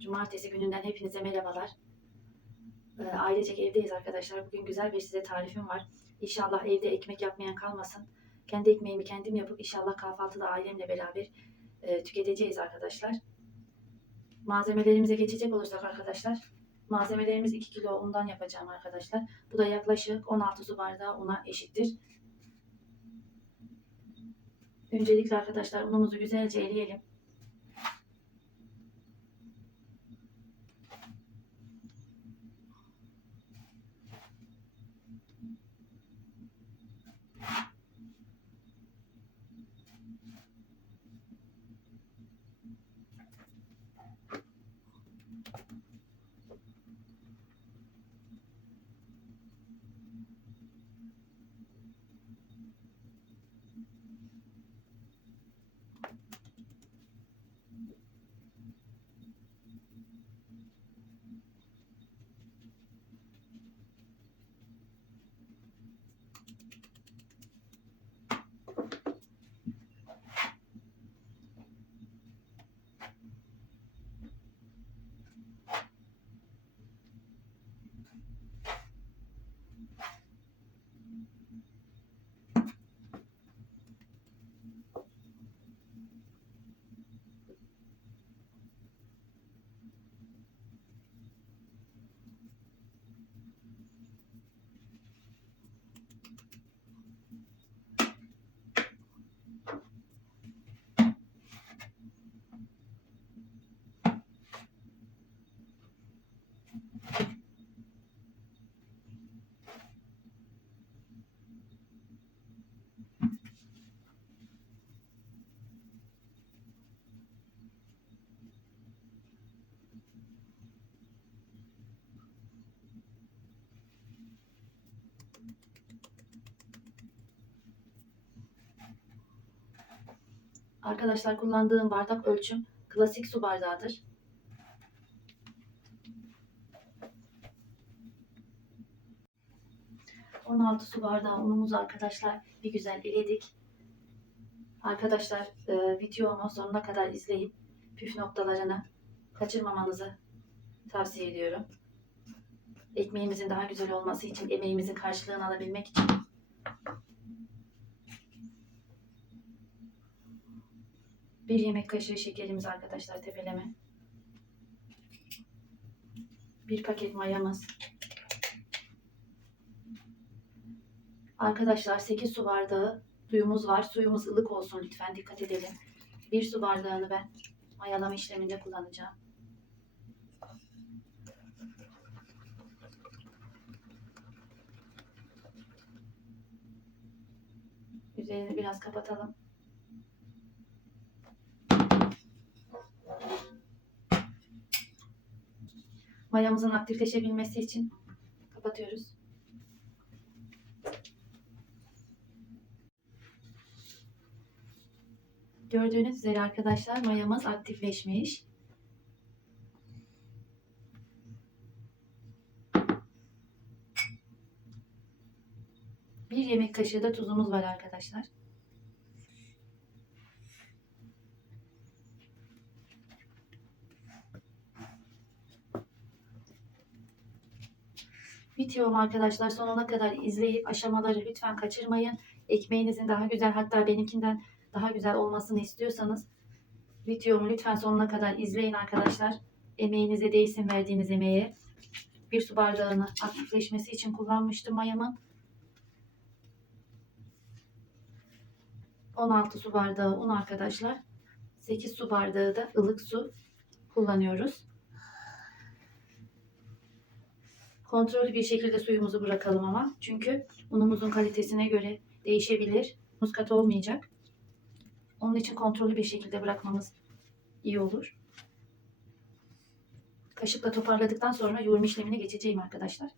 Cumartesi gününden hepinize merhabalar. Ee, ailecek evdeyiz arkadaşlar. Bugün güzel bir size tarifim var. İnşallah evde ekmek yapmayan kalmasın. Kendi ekmeğimi kendim yapıp inşallah kahvaltıda ailemle beraber e, tüketeceğiz arkadaşlar. Malzemelerimize geçecek olursak arkadaşlar. Malzemelerimiz 2 kilo undan yapacağım arkadaşlar. Bu da yaklaşık 16 su bardağı una eşittir. Öncelikle arkadaşlar unumuzu güzelce eleyelim. Arkadaşlar kullandığım bardak ölçüm klasik su bardağıdır. ...16 su bardağı unumuzu arkadaşlar bir güzel eledik. Arkadaşlar e, videomu sonuna kadar izleyip püf noktalarını kaçırmamanızı tavsiye ediyorum. Ekmeğimizin daha güzel olması için, emeğimizin karşılığını alabilmek için Bir yemek kaşığı şekerimiz arkadaşlar tepeleme. Bir paket mayamız. Arkadaşlar 8 su bardağı suyumuz var. Suyumuz ılık olsun lütfen dikkat edelim. Bir su bardağını ben mayalama işleminde kullanacağım. Üzerini biraz kapatalım. mayamızın aktifleşebilmesi için kapatıyoruz. Gördüğünüz üzere arkadaşlar mayamız aktifleşmiş. Bir yemek kaşığı da tuzumuz var arkadaşlar. Videomu arkadaşlar sonuna kadar izleyip aşamaları lütfen kaçırmayın. Ekmeğinizin daha güzel hatta benimkinden daha güzel olmasını istiyorsanız videomu lütfen sonuna kadar izleyin arkadaşlar. Emeğinize değsin verdiğiniz emeğe. Bir su bardağını aktifleşmesi için kullanmıştım mayamın. 16 su bardağı un arkadaşlar. 8 su bardağı da ılık su kullanıyoruz. Kontrollü bir şekilde suyumuzu bırakalım ama. Çünkü unumuzun kalitesine göre değişebilir. Muz katı olmayacak. Onun için kontrollü bir şekilde bırakmamız iyi olur. Kaşıkla toparladıktan sonra yoğurma işlemine geçeceğim arkadaşlar.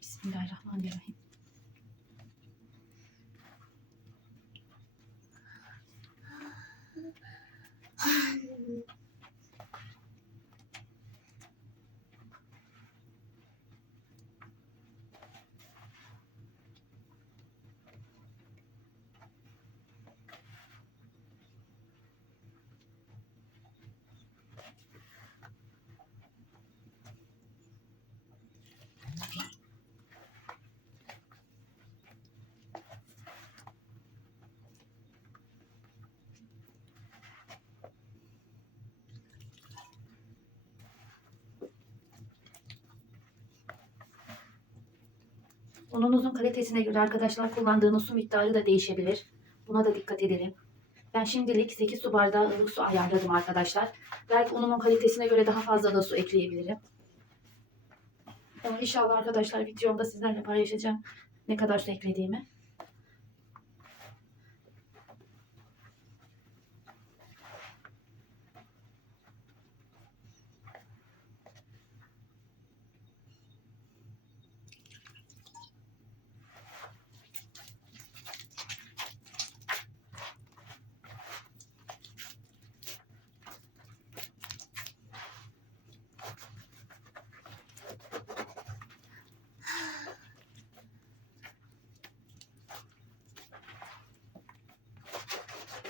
Bismillahirrahmanirrahim. Ununuzun kalitesine göre arkadaşlar kullandığınız su miktarı da değişebilir. Buna da dikkat edelim. Ben şimdilik 8 su bardağı ılık su ayarladım arkadaşlar. Belki unumun kalitesine göre daha fazla da su ekleyebilirim. Ee, İnşallah arkadaşlar videomda sizlerle paylaşacağım ne kadar su eklediğimi.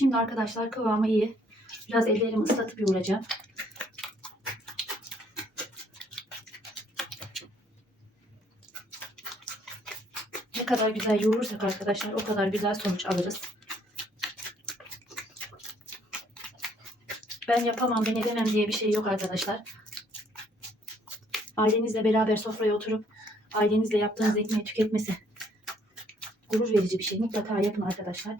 Şimdi arkadaşlar kıvamı iyi. Biraz ellerimi ıslatıp yoğuracağım. Ne kadar güzel yoğurursak arkadaşlar o kadar güzel sonuç alırız. Ben yapamam, ben edemem diye bir şey yok arkadaşlar. Ailenizle beraber sofraya oturup ailenizle yaptığınız ekmeği tüketmesi gurur verici bir şey. Mutlaka yapın arkadaşlar.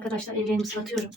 Arkadaşlar ellerimi ıslatıyorum.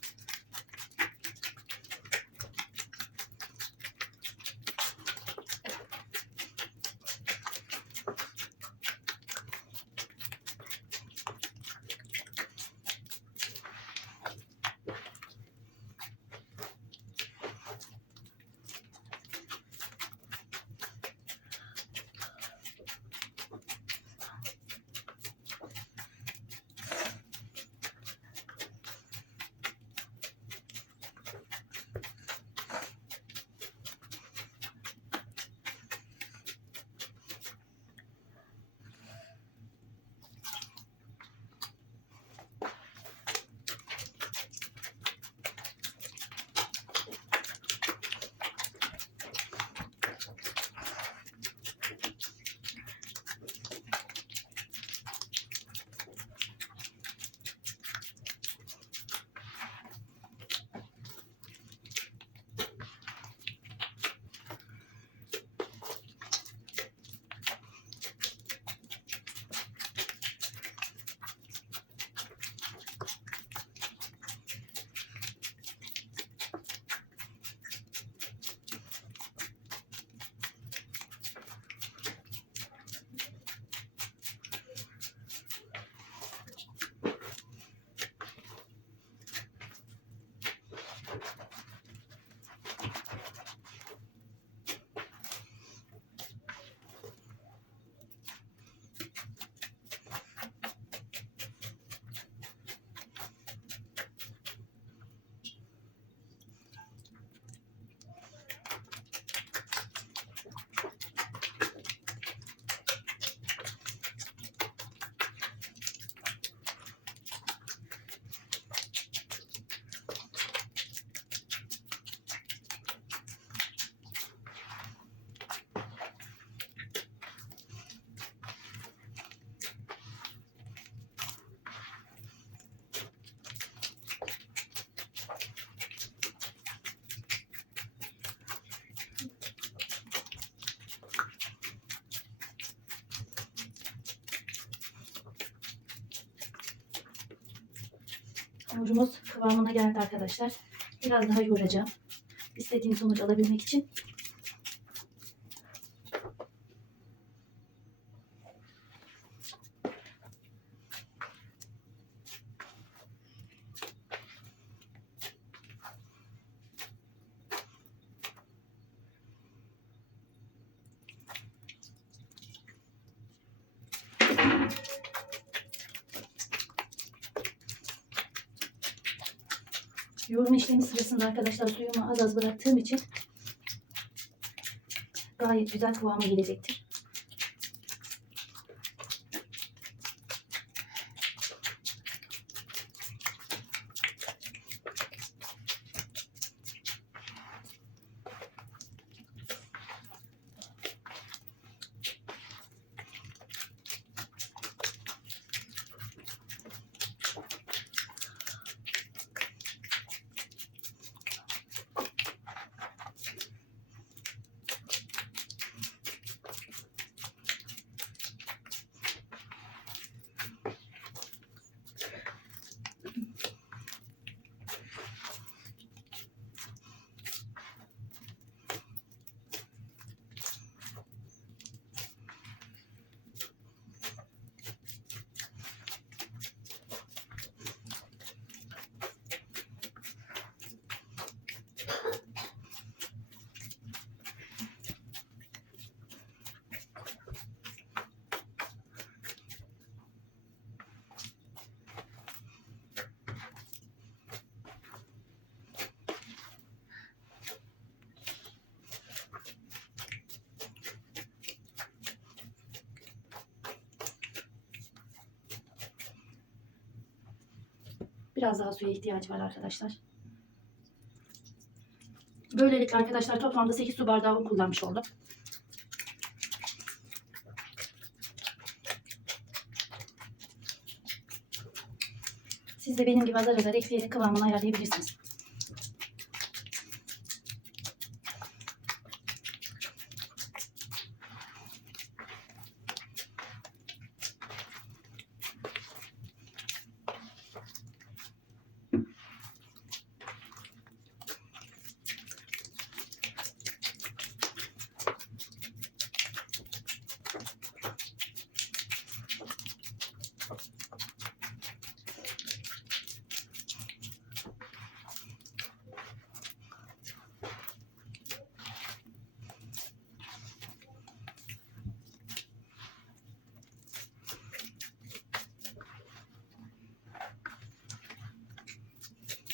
Hamurumuz kıvamına geldi arkadaşlar. Biraz daha yoğuracağım. İstediğim sonuç alabilmek için. Arkadaşlar suyumu az az bıraktığım için gayet güzel kıvama gelecektir. Biraz daha suya ihtiyacı var arkadaşlar. Böylelikle arkadaşlar toplamda 8 su bardağı un kullanmış oldum. Siz de benim gibi azar azar ekleyerek kıvamını ayarlayabilirsiniz.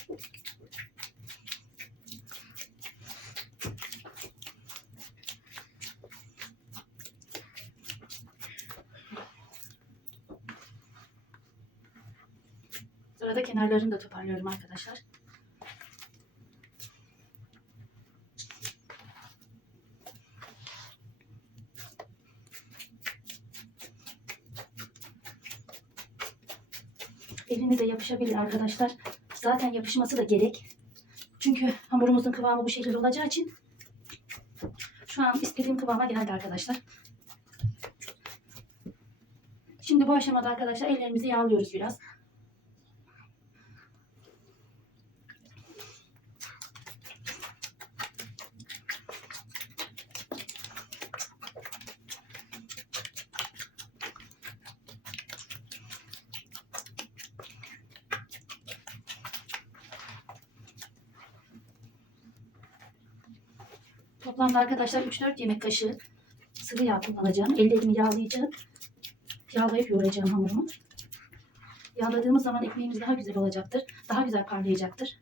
Sırada kenarlarını da toparlıyorum arkadaşlar. Elinize yapışabilir arkadaşlar. Zaten yapışması da gerek. Çünkü hamurumuzun kıvamı bu şekilde olacağı için şu an istediğim kıvama geldi arkadaşlar. Şimdi bu aşamada arkadaşlar ellerimizi yağlıyoruz biraz. Toplamda arkadaşlar 3-4 yemek kaşığı sıvı yağ kullanacağım. Ellerimi yağlayacağım. Yağlayıp yoğuracağım hamurumu. Yağladığımız zaman ekmeğimiz daha güzel olacaktır. Daha güzel parlayacaktır.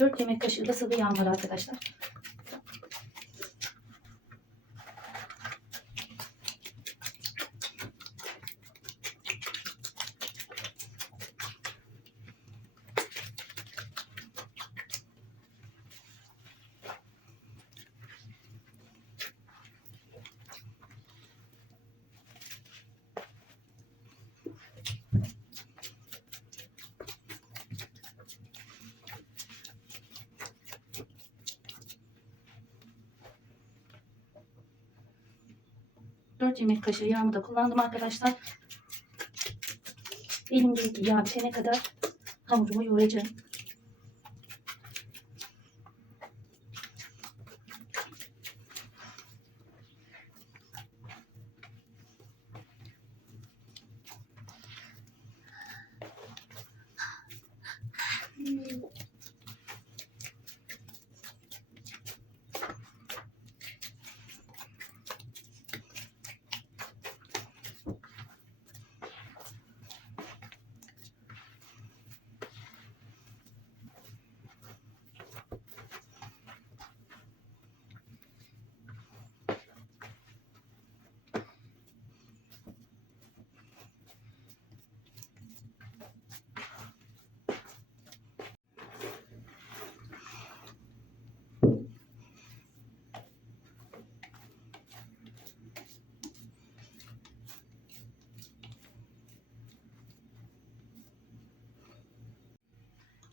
Dört yemek kaşığı da sıvı yağ var arkadaşlar. 4 yemek kaşığı yağımı da kullandım arkadaşlar. Elimdeki yağ bitene kadar hamurumu yoğuracağım.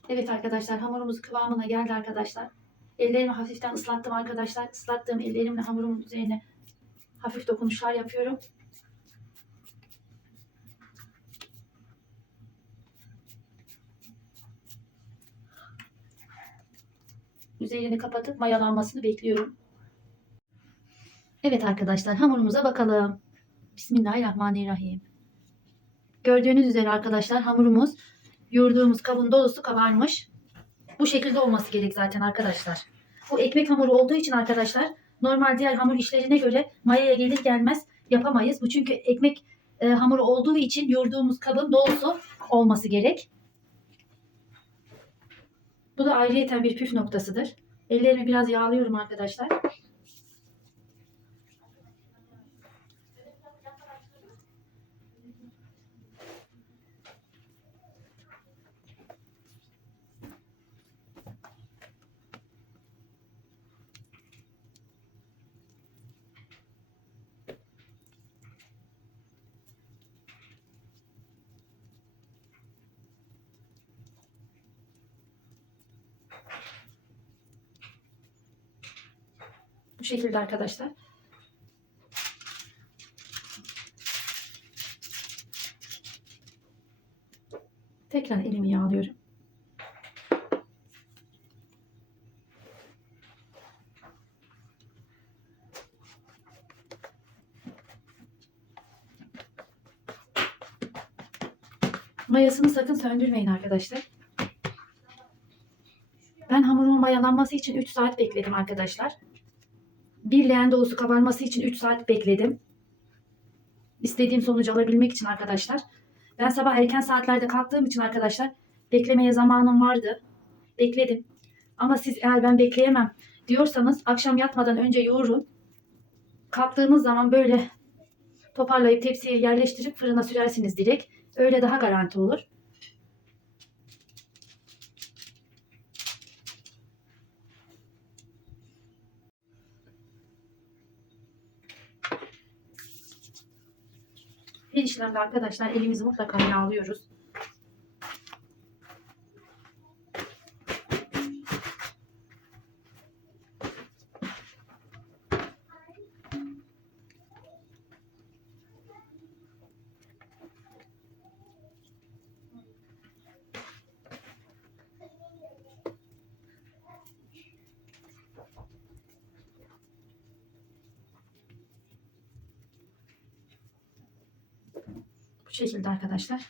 Evet arkadaşlar hamurumuz kıvamına geldi arkadaşlar. Ellerimi hafiften ıslattım arkadaşlar. Islattığım ellerimle hamurumun üzerine hafif dokunuşlar yapıyorum. Üzerini kapatıp mayalanmasını bekliyorum. Evet arkadaşlar hamurumuza bakalım. Bismillahirrahmanirrahim. Gördüğünüz üzere arkadaşlar hamurumuz yoğurduğumuz kabın dolusu kabarmış. Bu şekilde olması gerek zaten arkadaşlar. Bu ekmek hamuru olduğu için arkadaşlar normal diğer hamur işlerine göre mayaya gelir gelmez yapamayız. Bu çünkü ekmek e, hamuru olduğu için yoğurduğumuz kabın dolusu olması gerek. Bu da ayrıyeten bir püf noktasıdır. Ellerimi biraz yağlıyorum arkadaşlar. Şekilde arkadaşlar. Tekrar elimi yağlıyorum. Mayasını sakın söndürmeyin arkadaşlar. Ben hamurumun mayalanması için 3 saat bekledim arkadaşlar. Bir leğen dolusu kabarması için 3 saat bekledim. İstediğim sonucu alabilmek için arkadaşlar. Ben sabah erken saatlerde kalktığım için arkadaşlar beklemeye zamanım vardı. Bekledim. Ama siz eğer ben bekleyemem diyorsanız akşam yatmadan önce yoğurun. Kalktığınız zaman böyle toparlayıp tepsiye yerleştirip fırına sürersiniz direkt. Öyle daha garanti olur. İşlemde arkadaşlar elimizi mutlaka yağlıyoruz. Şekilde arkadaşlar.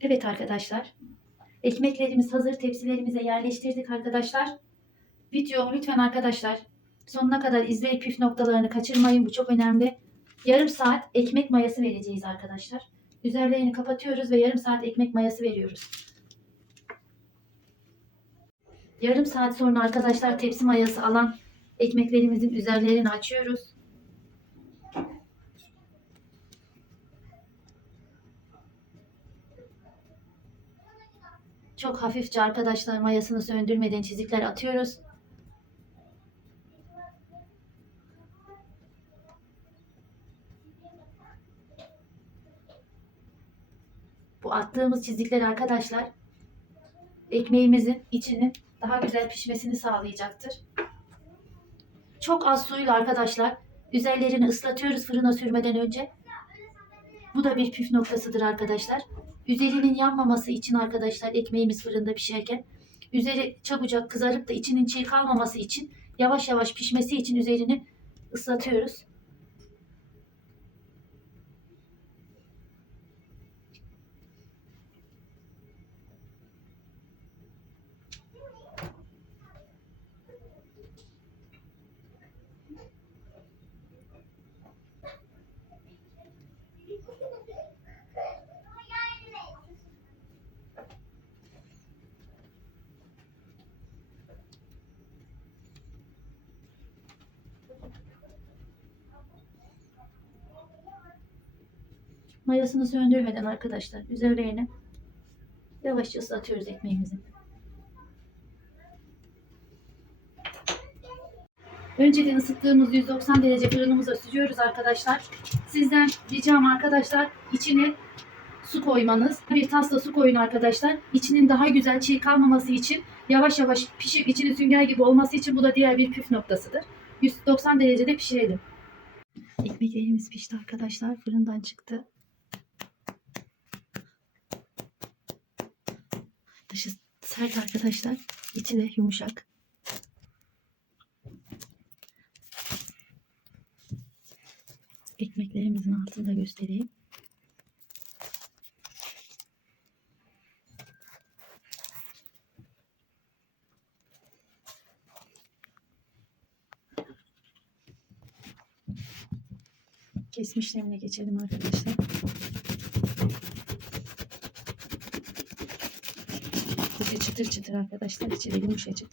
Evet arkadaşlar. Ekmeklerimiz hazır tepsilerimize yerleştirdik arkadaşlar. Videomu lütfen arkadaşlar sonuna kadar izleyip püf noktalarını kaçırmayın. Bu çok önemli. Yarım saat ekmek mayası vereceğiz arkadaşlar. Üzerlerini kapatıyoruz ve yarım saat ekmek mayası veriyoruz. Yarım saat sonra arkadaşlar tepsi mayası alan ekmeklerimizin üzerlerini açıyoruz. Çok hafifçe arkadaşlar mayasını söndürmeden çizikler atıyoruz. Bu attığımız çizikler arkadaşlar ekmeğimizin içinin daha güzel pişmesini sağlayacaktır. Çok az suyla arkadaşlar üzerlerini ıslatıyoruz fırına sürmeden önce. Bu da bir püf noktasıdır arkadaşlar. Üzerinin yanmaması için arkadaşlar ekmeğimiz fırında pişerken üzeri çabucak kızarıp da içinin çiğ kalmaması için yavaş yavaş pişmesi için üzerini ıslatıyoruz. Mayasını söndürmeden arkadaşlar üzerine yavaşça ıslatıyoruz ekmeğimizi. Önceden ısıttığımız 190 derece fırınımıza sürüyoruz arkadaşlar. Sizden ricam arkadaşlar içine su koymanız. Bir tasla su koyun arkadaşlar. İçinin daha güzel çiğ kalmaması için yavaş yavaş pişip içinin sünger gibi olması için bu da diğer bir püf noktasıdır. 190 derecede pişirelim. Ekmeklerimiz pişti arkadaşlar. Fırından çıktı. Sert arkadaşlar. içi de yumuşak. Ekmeklerimizin altını da göstereyim. Kesme işlemine geçelim arkadaşlar. Çıtır arkadaşlar. içi de yumuşacık.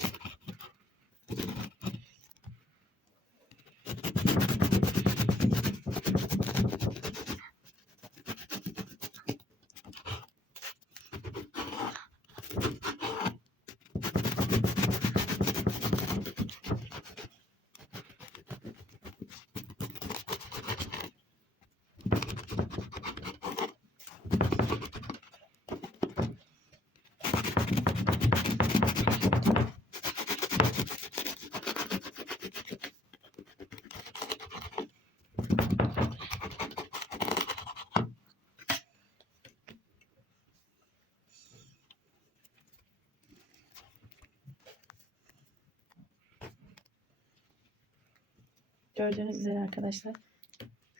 Gördüğünüz üzere arkadaşlar.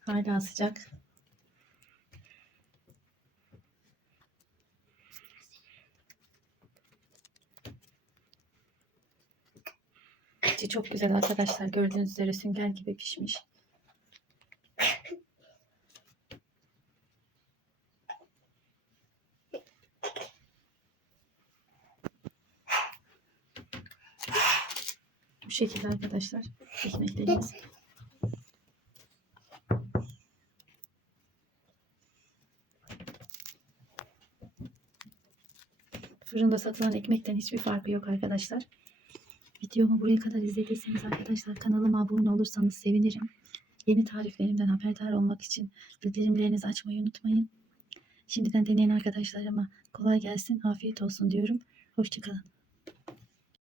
Hala sıcak. İçi çok güzel arkadaşlar. Gördüğünüz üzere sünger gibi pişmiş. Bu şekilde arkadaşlar ekmeklerimiz. Fırında satılan ekmekten hiçbir farkı yok arkadaşlar. Videomu buraya kadar izlediyseniz arkadaşlar kanalıma abone olursanız sevinirim. Yeni tariflerimden haberdar olmak için bildirimlerinizi açmayı unutmayın. Şimdiden deneyen arkadaşlarıma kolay gelsin, afiyet olsun diyorum. Hoşçakalın.